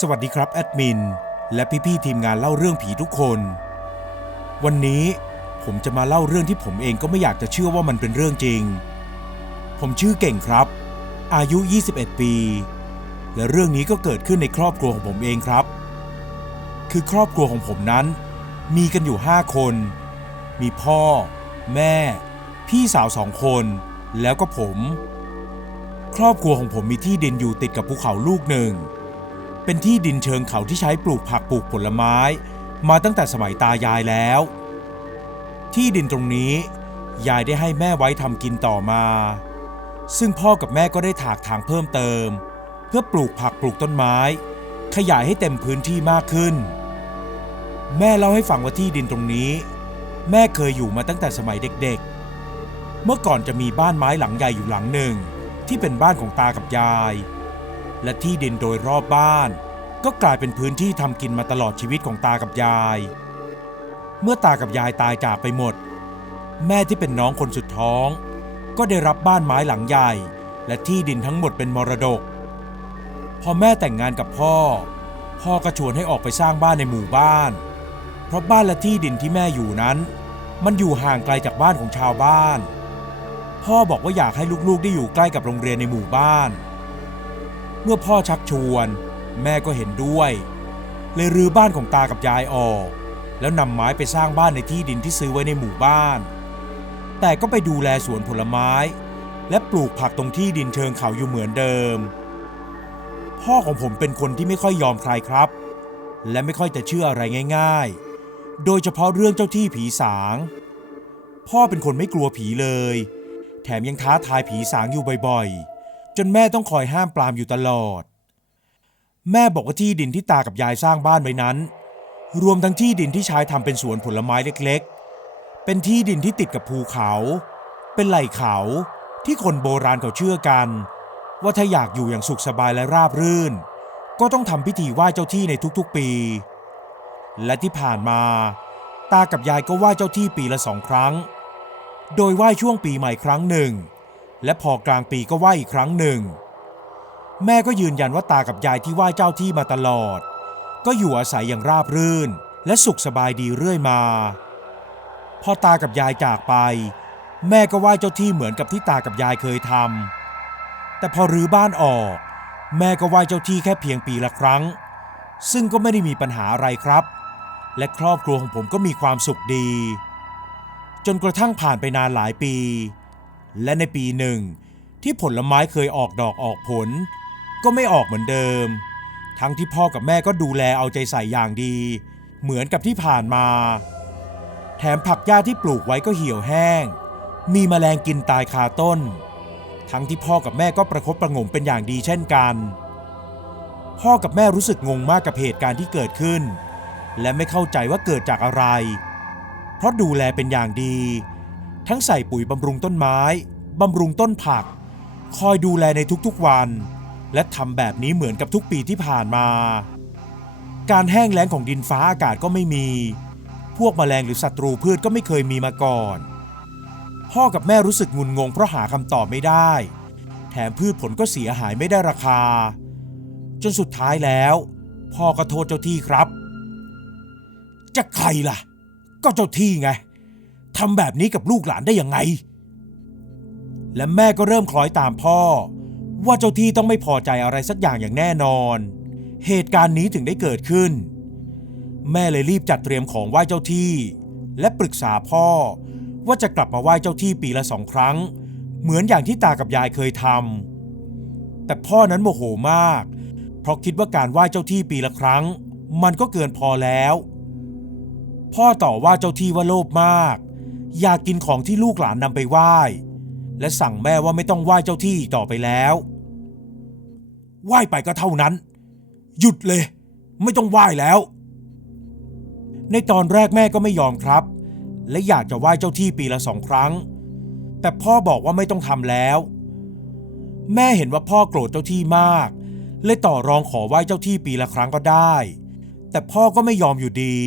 สวัสดีครับแอดมิน และพี่ๆทีมงานเล่าเรื่องผีทุกคน วันนี้ผมจะมาเล่าเรื่องที่ผมเองก็ไม่อยากจะเชื่อว่ามันเป็นเรื่องจริง ผมชื่อเก่งครับ อายุ 21 ปี และเรื่องนี้ก็เกิดขึ้นในครอบครัวของผมเองครับ คือครอบครัวของผมนั้น มีกันอยู่ 5 คน มีพ่อ แม่ พี่สาวสองคน แล้วก็ผม ครอบครัวของผมมีที่ดินอยู่ติดกับภูเขาลูกหนึ่ง เป็นที่ดินเชิงเขาที่ใช้ปลูกผักปลูกผลไม้ มาตั้งแต่สมัยตายายแล้ว ที่ดินตรงนี้ยายได้ให้แม่ไว้ทำกินต่อมา ซึ่งพ่อกับแม่ก็ได้ถากถางเพิ่มเติม เพื่อปลูกผักปลูกต้นไม้ ขยายให้เต็มพื้นที่มากขึ้น แม่เล่าให้ฟังว่าที่ดินตรงนี้ แม่เคยอยู่มาตั้งแต่สมัยเด็กๆ เมื่อก่อนจะมีบ้านไม้หลังใหญ่อยู่หลังหนึ่ง ที่เป็นบ้านของตากับยาย และที่ดินโดยรอบบ้าน ก็กลายเป็นพื้นที่ทำกินมาตลอดชีวิตของตากับยาย เมื่อตากับยายตายจากไปหมด แม่ที่เป็นน้องคนสุดท้อง ก็ได้รับบ้านไม้หลังใหญ่ และที่ดินทั้งหมดเป็นมรดก พอแม่แต่งงานกับพ่อ พ่อก็ชวนให้ออกไปสร้างบ้านในหมู่บ้าน เพราะบ้านและที่ดินที่แม่อยู่นั้น มันอยู่ห่างไกลจากบ้านของชาวบ้าน พ่อบอกว่าอยากให้ลูกๆได้อยู่ใกล้กับโรงเรียนในหมู่บ้าน เมื่อพ่อชักชวน แม่ก็เห็นด้วย เลยรื้อบ้านของตากับยายออก แล้วนำไม้ไปสร้างบ้านในที่ดินที่ซื้อไว้ในหมู่บ้าน แต่ก็ไปดูแลสวนผลไม้ และปลูกผักตรงที่ดินเชิงเขาอยู่เหมือนเดิม พ่อของผมเป็นคนที่ไม่ค่อยยอมใครครับ และไม่ค่อยจะเชื่ออะไรง่าย ๆ โดยเฉพาะเรื่องเจ้าที่ผีสาง พ่อเป็นคนไม่กลัวผีเลย แถมยังท้าทายผีสางอยู่บ่อยๆ จนแม่ต้องคอยห้ามปรามอยู่ตลอด แม่บอกว่าที่ดินที่ตากับยายสร้างบ้านไว้นั้น รวมทั้งที่ดินที่ใช้ทำเป็นสวนผลไม้เล็กๆ เป็นที่ดินที่ติดกับภูเขา เป็นไหล่เขาที่คนโบราณเขาเชื่อกัน ว่าถ้าอยากอยู่อย่างสุขสบายและราบรื่น ก็ต้องทำพิธีไหว้เจ้าที่ในทุกๆปี และที่ผ่านมา ตากับยายก็ไหว้เจ้าที่ปีละสองครั้ง โดยไหว้ช่วงปีใหม่ครั้งหนึ่ง และพอกลางปีก็ไหว้อีกครั้งหนึ่ง แม่ก็ยืนยันว่าตากับยายที่ไหว้เจ้าที่มาตลอด ก็อยู่อาศัยอย่างราบรื่น และสุขสบายดีเรื่อยมา พอตากับยายจากไป แม่ก็ไหว้เจ้าที่เหมือนกับที่ตากับยายเคยทำแต่พอรื้อบ้านออก แม่ก็ไหว้เจ้าที่แค่เพียงปีละครั้ง ซึ่งก็ไม่ได้มีปัญหาอะไรครับ และครอบครัวของผมก็มีความสุขดี จนกระทั่งผ่านไปนานหลายปี และในปีหนึ่ง ที่ผลไม้เคยออกดอกออกผล ก็ไม่ออกเหมือนเดิม ทั้งที่พ่อกับแม่ก็ดูแลเอาใจใส่อย่างดี เหมือนกับที่ผ่านมา แถมผักหญ้าที่ปลูกไว้ก็เหี่ยวแห้ง มีแมลงกินตายคาต้น ทั้งที่พ่อกับแม่ก็ประคบประงมเป็นอย่างดีเช่นกัน พ่อกับแม่รู้สึกงงมากกับเหตุการณ์ที่เกิดขึ้น และไม่เข้าใจว่าเกิดจากอะไร เพราะดูแลเป็นอย่างดี ทั้งใส่ปุ๋ยบำรุงต้นไม้ บำรุงต้นผัก คอยดูแลในทุกๆวัน และทำแบบนี้เหมือนกับทุกปีที่ผ่านมา การแห้งแล้งของดินฟ้าอากาศก็ไม่มี พวกแมลงหรือศัตรูพืชก็ไม่เคยมีมาก่อน พ่อกับแม่รู้สึกงุนงงเพราะหาคำตอบไม่ได้ แถมพืชผลก็เสียหายไม่ได้ราคา จนสุดท้ายแล้ว พ่อก็โทษเจ้าที่ครับ จะใครล่ะ ก็เจ้าที่ไง ทำแบบนี้กับลูกหลานได้ยังไง และแม่ก็เริ่มคล้อยตามพ่อ ว่าเจ้าที่ต้องไม่พอใจอะไรสักอย่างอย่างแน่นอน เหตุการณ์นี้ถึงได้เกิดขึ้น แม่เลยรีบจัดเตรียมของไหว้เจ้าที่ และปรึกษาพ่อ ว่าจะกลับมาไหว้เจ้าที่ปีละสองครั้ง เหมือนอย่างที่ตากับยายเคยทำแต่พ่อนั้นโมโหมาก เพราะคิดว่าการไหว้เจ้าที่ปีละครั้ง มันก็เกินพอแล้ว พ่อต่อว่าเจ้าที่ว่าโลภมาก อยากกินของที่ลูกหลานนำไปไหว้ และสั่งแม่ว่าไม่ต้องไหว้เจ้าที่ต่อไปแล้ว ไหว้ไปก็เท่านั้น หยุดเลย ไม่ต้องไหว้แล้ว ในตอนแรกแม่ก็ไม่ยอมครับ และอยากจะไหว้เจ้าที่ปีละสองครั้ง แต่พ่อบอกว่าไม่ต้องทำแล้ว แม่เห็นว่าพ่อโกรธเจ้าที่มาก เลยต่อรองขอไหว้เจ้าที่ปีละครั้งก็ได้ แต่พ่อก็ไม่ยอมอยู่ดี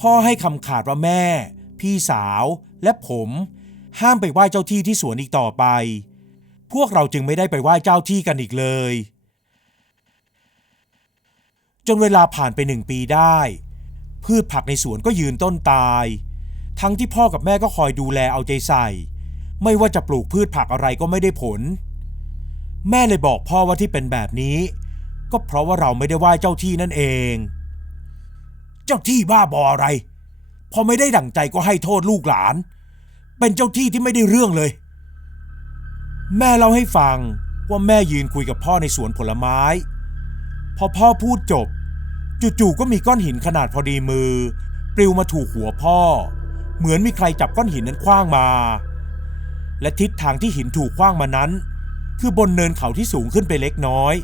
พ่อให้คำขาดว่าแม่ พี่สาวและผม ห้ามไปไหว้เจ้าที่ที่สวนอีกต่อไป พวกเราจึงไม่ได้ไปไหว้เจ้าที่กันอีกเลย จนเวลาผ่านไปหนึ่งปีได้ พืชผักในสวนก็ยืนต้นตาย ทั้งที่พ่อกับแม่ก็คอยดูแลเอาใจใส่ ไม่ว่าจะปลูกพืชผักอะไรก็ไม่ได้ผล แม่เลยบอกพ่อว่าที่เป็นแบบนี้ ก็เพราะว่าเราไม่ได้ไหว้เจ้าที่นั่นเอง เจ้าที่บ้าบออะไร พอไม่ได้ดั่งใจก็ให้โทษลูกหลาน เป็นเจ้าที่ที่ไม่ได้เรื่องเลย แม่เล่าให้ฟังว่าแม่ยืนคุยกับพ่อในสวนผลไม้ พอพ่อพูดจบ จู่ๆก็มีก้อนหินขนาดพอดีมือ ปลิวมาถูกหัวพ่อ เหมือนมีใครจับก้อนหินนั้นคว้างมา และทิศทางที่หินถูกคว้างมานั้น คือบนเนินเขาที่สูงขึ้นไปเล็กน้อย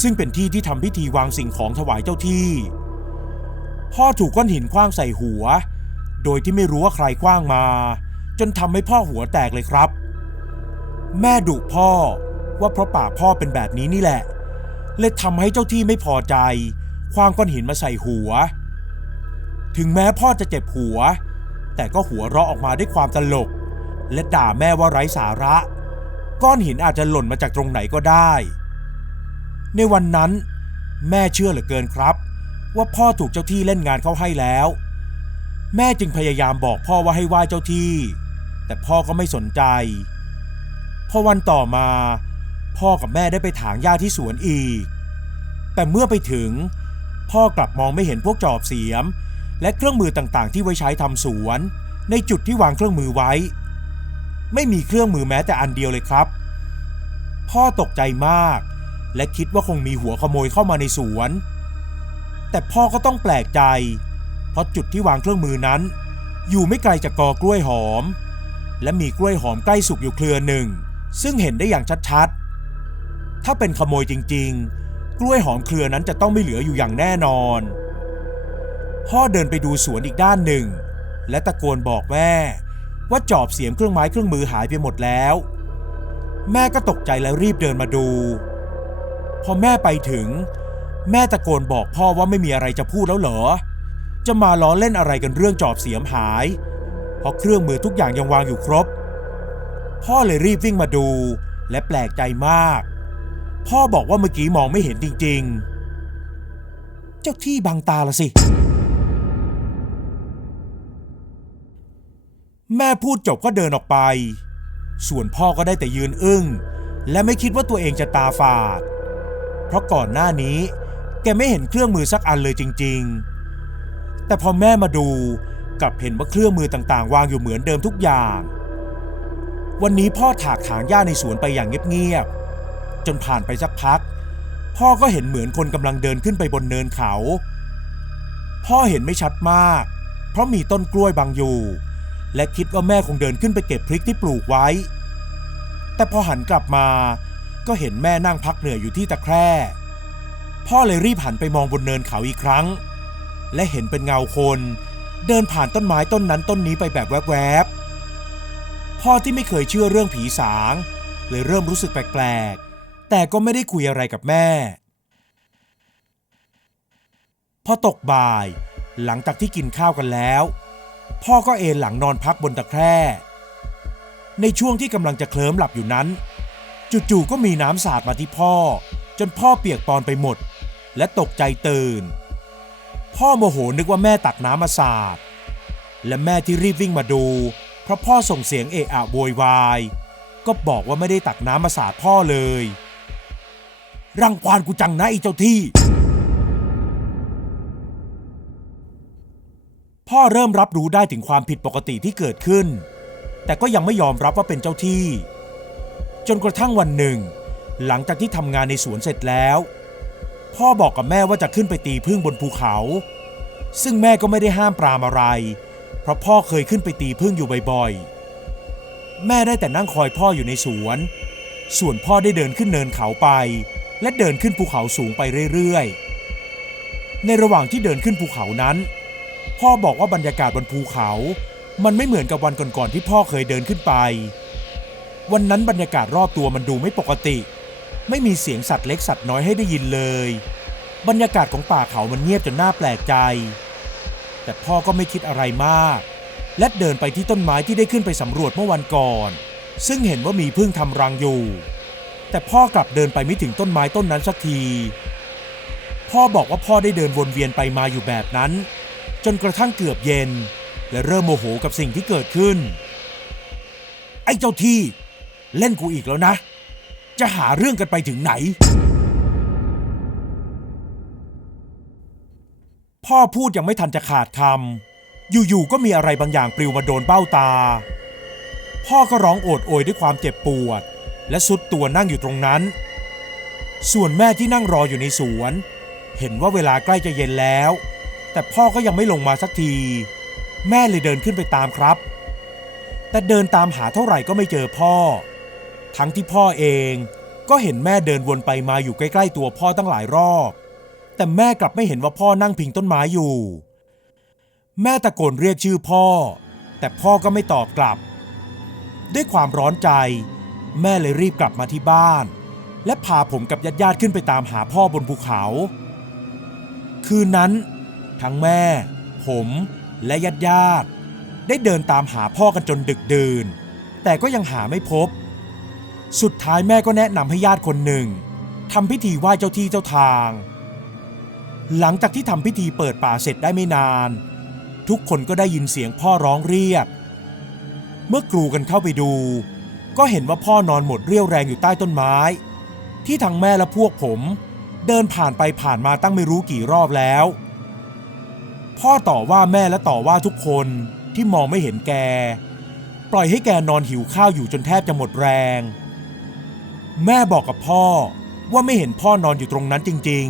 ซึ่งเป็นที่ที่ทำพิธีวางสิ่งของถวายเจ้าที่ พ่อถูกก้อนหินคว้างใส่หัว โดยที่ไม่รู้ว่าใครคว้างมา จนทำให้พ่อหัวแตกเลยครับ แม่ดุพ่อว่าเพราะปากพ่อเป็นแบบนี้นี่แหละ เลยทำให้เจ้าที่ไม่พอใจคว้างก้อนหินมาใส่หัว ถึงแม้พ่อจะเจ็บหัว แต่ก็หัวเราะออกมาด้วยความตลก และด่าแม่ว่าไร้สาระ ก้อนหินอาจจะหล่นมาจากตรงไหนก็ได้ ในวันนั้น แม่เชื่อเหลือเกินครับ ว่าพ่อถูกเจ้าที่เล่นงานเข้าให้แล้ว แม่จึงพยายามบอกพ่อว่าให้ไหว้เจ้าที่ แต่พ่อก็ไม่สนใจ พอวันต่อมา พ่อกับแม่ได้ไปถางหญ้าที่สวนอีก แต่เมื่อไปถึง พ่อกลับมองไม่เห็นพวกจอบเสียม และเครื่องมือต่างๆ ที่ไว้ใช้ทำสวน ในจุดที่วางเครื่องมือไว้ ไม่มีเครื่องมือแม้แต่อันเดียวเลยครับ พ่อตกใจมาก และคิดว่าคงมีหัวขโมยเข้ามาในสวน แต่พ่อก็ต้องแปลกใจ เพราะจุดที่วางเครื่องมือนั้น อยู่ไม่ไกลจากกอกล้วยหอม และมีกล้วยหอมใกล้สุกอยู่เครือหนึ่ง ซึ่งเห็นได้อย่างชัดๆ ถ้าเป็นขโมยจริง ๆ กล้วยหอมเครือนั้นจะต้องไม่เหลืออยู่อย่างแน่นอน พ่อเดินไปดูสวนอีกด้านหนึ่ง และตะโกนบอกแม่ว่าจอบเสียมเครื่องไม้เครื่องมือหายไปหมดแล้ว แม่ก็ตกใจและรีบเดินมาดู พอแม่ไปถึง แม่ตะโกนบอกพ่อว่าไม่มีอะไรจะพูดแล้วเหรอ จะมาล้อเล่นอะไรกันเรื่องจอบเสียมหาย เพราะเครื่องมือทุกอย่างยังวางอยู่ครบ พ่อเลยรีบวิ่งมาดูและแปลกใจมาก พ่อบอกว่าเมื่อกี้มองไม่เห็นจริง ๆ เจ้าที่บังตาละสิ แม่พูดจบก็เดินออกไป ส่วนพ่อก็ได้แต่ยืนอึ้ง และไม่คิดว่าตัวเองจะตาฝาด เพราะก่อนหน้านี้ แกไม่เห็นเครื่องมือสักอันเลยจริง ๆ แต่พอแม่มาดูกลับเห็นว่าเครื่องมือต่างๆ วางอยู่เหมือนเดิมทุกอย่าง วันนี้พ่อถากถางหญ้าในสวนไปอย่างเงียบๆจนผ่านไปสักพัก พ่อก็เห็นเหมือนคนกำลังเดินขึ้นไปบนเนินเขา พ่อเห็นไม่ชัดมาก เพราะมีต้นกล้วยบังอยู่ และคิดว่าแม่คงเดินขึ้นไปเก็บพริกที่ปลูกไว้ แต่พอหันกลับมา ก็เห็นแม่นั่งพักเหนื่อยอยู่ที่ตะแคร่พ่อเลยรีบหันไปมองบนเนินเขาอีกครั้ง และเห็นเป็นเงาคน เดินผ่านต้นไม้ต้นนั้นต้นนี้ไปแบบแวบๆ พ่อที่ไม่เคยเชื่อเรื่องผีสางเลยเริ่มรู้สึกแปลกๆ แต่ก็ไม่ได้คุยอะไรกับแม่ พอตกบ่าย หลังจากที่กินข้าวกันแล้ว พ่อก็เอนหลังนอนพักบนตะแคร่ ในช่วงที่กำลังจะเคลิ้มหลับอยู่นั้น จู่ๆก็มีน้ำสาดมาที่พ่อ จนพ่อเปียกปอนไปหมด และตกใจตื่น พ่อโมโหนึกว่าแม่ตักน้ำมาสาดและแม่ที่รีบวิ่งมาดู เพราะพ่อส่งเสียงเอะอะโวยวาย ก็บอกว่าไม่ได้ตักน้ำมาสาดพ่อเลย รังควานกูจังนะไอ้เจ้าที่ พ่อเริ่มรับรู้ได้ถึงความผิดปกติที่เกิดขึ้น แต่ก็ยังไม่ยอมรับว่าเป็นเจ้าที่ จนกระทั่งวันหนึ่ง หลังจากที่ทำงานในสวนเสร็จแล้ว พ่อบอกกับแม่ว่าจะขึ้นไปตีพึ่งบนภูเขา ซึ่งแม่ก็ไม่ได้ห้ามปรามอะไร เพราะพ่อเคยขึ้นไปตีพึ่งอยู่บ่อยๆ แม่ได้แต่นั่งคอยพ่ออยู่ในสวน ส่วนพ่อได้เดินขึ้นเนินเขาไป และเดินขึ้นภูเขาสูงไปเรื่อยๆ ในระหว่างที่เดินขึ้นภูเขานั้น พ่อบอกว่าบรรยากาศบนภูเขา มันไม่เหมือนกับวันก่อนๆที่พ่อเคยเดินขึ้นไป วันนั้นบรรยากาศรอบตัวมันดูไม่ปกติ ไม่มีเสียงสัตว์เล็กสัตว์น้อยให้ได้ยินเลย บรรยากาศของป่าเขามันเงียบจนน่าแปลกใจ แต่พ่อก็ไม่คิดอะไรมาก และเดินไปที่ต้นไม้ที่ได้ขึ้นไปสำรวจเมื่อวันก่อน ซึ่งเห็นว่ามีพึ่งทำรังอยู่ แต่พ่อกลับเดินไปไม่ถึงต้นไม้ต้นนั้นสักที พ่อบอกว่าพ่อได้เดินวนเวียนไปมาอยู่แบบนั้น จนกระทั่งเกือบเย็น และเริ่มโมโหกับสิ่งที่เกิดขึ้น ไอ้เจ้าที่ เล่นกูอีกแล้วนะ จะหาเรื่องกันไปถึงไหน พ่อพูดยังไม่ทันจะขาดคำอยู่ๆก็มีอะไรบางอย่างปลิวมาโดนเบ้าตา พ่อก็ร้องโอดโอยด้วยความเจ็บปวด และสุดตัวนั่งอยู่ตรงนั้น ส่วนแม่ที่นั่งรออยู่ในสวน เห็นว่าเวลาใกล้จะเย็นแล้ว แต่พ่อก็ยังไม่ลงมาสักที แม่เลยเดินขึ้นไปตามครับ แต่เดินตามหาเท่าไหร่ก็ไม่เจอพ่อ ทั้งที่พ่อเองก็เห็นแม่เดินวนไปมาอยู่ใกล้ๆตัวพ่อตั้งหลายรอบ แต่แม่กลับไม่เห็นว่าพ่อนั่งพิงต้นไม้อยู่ แม่ตะโกนเรียกชื่อพ่อ แต่พ่อก็ไม่ตอบกลับ ด้วยความร้อนใจ แม่เลยรีบกลับมาที่บ้าน และพาผมกับญาติๆขึ้นไปตามหาพ่อบนภูเขา คืนนั้น ทั้งแม่ ผมและญาติๆได้เดินตามหาพ่อกันจนดึกดื่น แต่ก็ยังหาไม่พบ สุดท้ายแม่ก็แนะนำให้ญาติคนหนึ่งทำพิธีไหว้เจ้าที่เจ้าทาง หลังจากที่ทำพิธีเปิดป่าเสร็จได้ไม่นาน ทุกคนก็ได้ยินเสียงพ่อร้องเรียก เมื่อกรูกันเข้าไปดู ก็เห็นว่าพ่อนอนหมดเรี่ยวแรงอยู่ใต้ต้นไม้ ที่ทั้งแม่และพวกผม เดินผ่านไปผ่านมาตั้งไม่รู้กี่รอบแล้ว พ่อต่อว่าแม่และต่อว่าทุกคนที่มองไม่เห็นแก ปล่อยให้แกนอนหิวข้าวอยู่จนแทบจะหมดแรง แม่บอกกับพ่อว่าไม่เห็นพ่อนอนอยู่ตรงนั้นจริง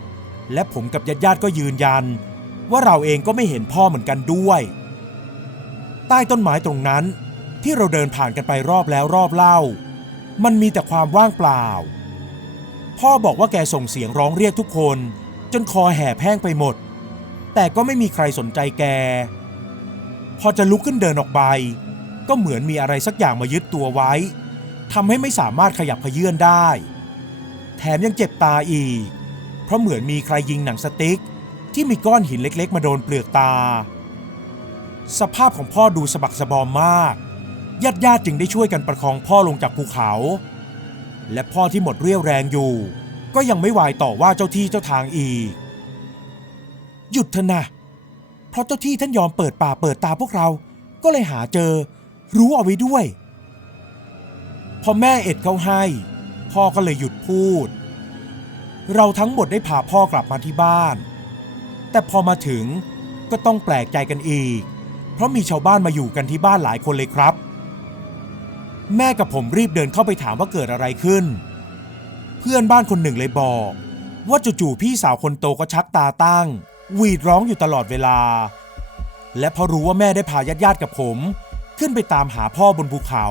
ๆ และผมกับญาติๆก็ยืนยัน ว่าเราเองก็ไม่เห็นพ่อเหมือนกันด้วย ใต้ต้นไม้ตรงนั้นที่เราเดินผ่านกันไปรอบแล้วรอบเล่า มันมีแต่ความว่างเปล่า พ่อบอกว่าแกส่งเสียงร้องเรียกทุกคน จนคอแห่แห้งไปหมด แต่ก็ไม่มีใครสนใจแก พอจะลุกขึ้นเดินออกไป ก็เหมือนมีอะไรสักอย่างมายึดตัวไว้ ทำให้ไม่สามารถขยับขยื่นได้ แถมยังเจ็บตาอีก เพราะเหมือนมีใครยิงหนังสติ๊ก ที่มีก้อนหินเล็กๆ มาโดนเปลือกตา สภาพของพ่อดูสะบักสะบอมมาก ญาติญาติๆจึงได้ช่วยกันประคองพ่อลงจากภูเขา และพ่อที่หมดเรี่ยวแรงอยู่ ก็ยังไม่วายต่อว่าเจ้าที่เจ้าทางอีก หยุดเถอะนะเพราะเจ้าที่ท่านยอมเปิดป่าเปิดตาพวกเรา ก็เลยหาเจอ รู้เอาไว้ด้วย พอแม่เอ็ดเขาให้ พ่อก็เลยหยุดพูด เราทั้งหมดได้พาพ่อกลับมาที่บ้าน แต่พอมาถึงก็ต้องแปลกใจกันอีก เพราะมีชาวบ้านมาอยู่กันที่บ้านหลายคนเลยครับ แม่กับผมรีบเดินเข้าไปถามว่าเกิดอะไรขึ้น เพื่อนบ้านคนหนึ่งเลยบอก ว่าจู่ๆพี่สาวคนโตก็ชักตาตั้งหวีดร้องอยู่ตลอดเวลา และพอรู้ว่าแม่ได้พาญาติๆกับผม ขึ้นไปตามหาพ่อบนภูเขา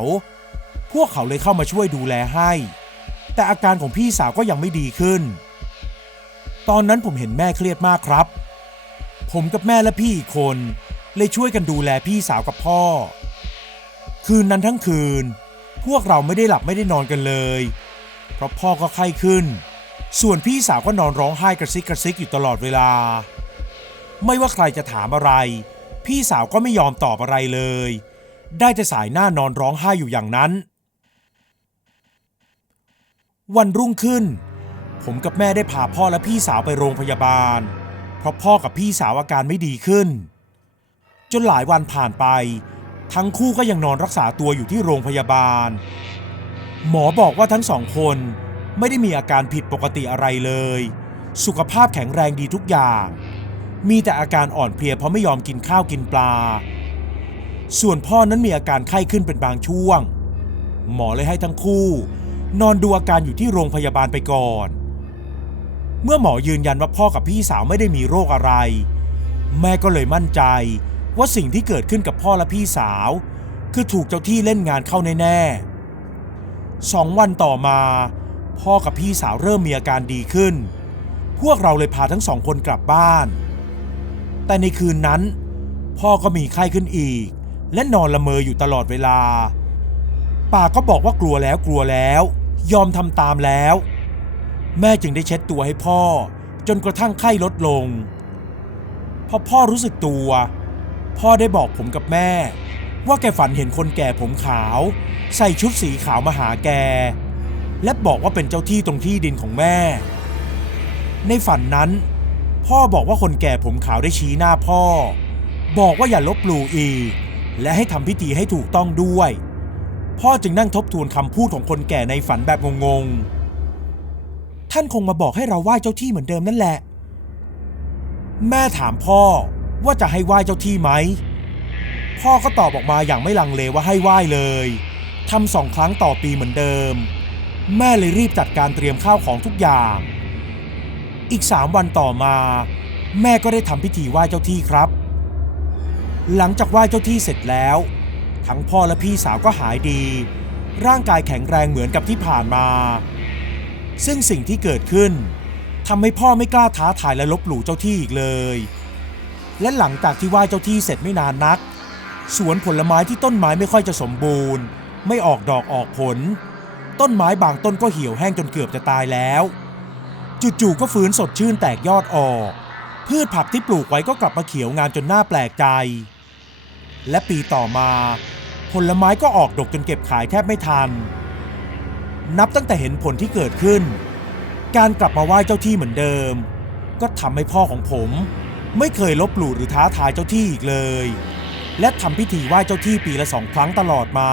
พวกเขาเลยเข้ามาช่วยดูแลให้ แต่อาการของพี่สาวก็ยังไม่ดีขึ้น ตอนนั้นผมเห็นแม่เครียดมากครับ ผมกับแม่และพี่อีกคน เลยช่วยกันดูแลพี่สาวกับพ่อ คืนนั้นทั้งคืน พวกเราไม่ได้หลับไม่ได้นอนกันเลย เพราะพ่อก็ไข้ขึ้น ส่วนพี่สาวก็นอนร้องไห้กระซิกกระซิกอยู่ตลอดเวลา ไม่ว่าใครจะถามอะไร พี่สาวก็ไม่ยอมตอบอะไรเลย ได้แต่สายหน้านอนร้องไห้อยู่อย่างนั้น วันรุ่งขึ้น ผมกับแม่ได้พาพ่อและพี่สาวไปโรงพยาบาล เพราะพ่อกับพี่สาวอาการไม่ดีขึ้น จนหลายวันผ่านไป ทั้งคู่ก็ยังนอนรักษาตัวอยู่ที่โรงพยาบาล หมอบอกว่าทั้งสองคนไม่ได้มีอาการผิดปกติอะไรเลย สุขภาพแข็งแรงดีทุกอย่าง มีแต่อาการอ่อนเพลียเพราะไม่ยอมกินข้าวกินปลา ส่วนพ่อนั้นมีอาการไข้ขึ้นเป็นบางช่วง หมอเลยให้ทั้งคู่ นอนดูอาการอยู่ที่โรงพยาบาลไปก่อน เมื่อหมอยืนยันว่าพ่อกับพี่สาวไม่ได้มีโรคอะไร แม่ก็เลยมั่นใจว่าสิ่งที่เกิดขึ้นกับพ่อและพี่สาว คือถูกเจ้าที่เล่นงานเข้าแน่ๆสองวันต่อมา พ่อกับพี่สาวเริ่มมีอาการดีขึ้น พวกเราเลยพาทั้งสองคนกลับบ้าน แต่ในคืนนั้น พ่อก็มีไข้ขึ้นอีก และนอนละเมออยู่ตลอดเวลาป่าก็บอกว่ากลัวแล้วกลัวแล้ว ยอมทำตามแล้ว แม่จึงได้เช็ดตัวให้พ่อ จนกระทั่งไข้ลดลง พอพ่อรู้สึกตัว พ่อได้บอกผมกับแม่ ว่าแกฝันเห็นคนแก่ผมขาว ใส่ชุดสีขาวมาหาแก และบอกว่าเป็นเจ้าที่ตรงที่ดินของแม่ ในฝันนั้น พ่อบอกว่าคนแก่ผมขาวได้ชี้หน้าพ่อ บอกว่าอย่าลบหลู่อีกและให้ทำพิธีให้ถูกต้องด้วย พ่อจึงนั่งทบทวนคำพูดของคนแก่ในฝันแบบงงๆ ท่านคงมาบอกให้เราไหว้เจ้าที่เหมือนเดิมนั่นแหละ แม่ถามพ่อว่าจะให้ไหว้เจ้าที่ไหม พ่อก็ตอบออกมาอย่างไม่ลังเลว่าให้ไหว้เลยทำสองครั้งต่อปีเหมือนเดิม แม่เลยรีบจัดการเตรียมข้าวของทุกอย่าง อีกสามวันต่อมา แม่ก็ได้ทำพิธีไหว้เจ้าที่ครับ หลังจากไหว้เจ้าที่เสร็จแล้ว ทั้งพ่อและพี่สาวก็หายดี ร่างกายแข็งแรงเหมือนกับที่ผ่านมา ซึ่งสิ่งที่เกิดขึ้นทำให้พ่อไม่กล้าท้าทายและลบหลู่เจ้าที่อีกเลย และหลังจากที่ไหว้เจ้าที่เสร็จไม่นานนัก สวนผลไม้ที่ต้นไม้ไม่ค่อยจะสมบูรณ์ ไม่ออกดอกออกผล ต้นไม้บางต้นก็เหี่ยวแห้งจนเกือบจะตายแล้วจู่ๆก็ฟื้นสดชื่นแตกยอดออก พืชผักที่ปลูกไว้ก็กลับมาเขียวงามจนน่าแปลกใจ และปีต่อมา ผลไม้ก็ออกดกจนเก็บขายแทบไม่ทัน นับตั้งแต่เห็นผลที่เกิดขึ้น การกลับมาไหว้เจ้าที่เหมือนเดิม ก็ทำให้พ่อของผม ไม่เคยลบหลู่หรือท้าทายเจ้าที่อีกเลย และทำพิธีไหว้เจ้าที่ปีละสองครั้งตลอดมา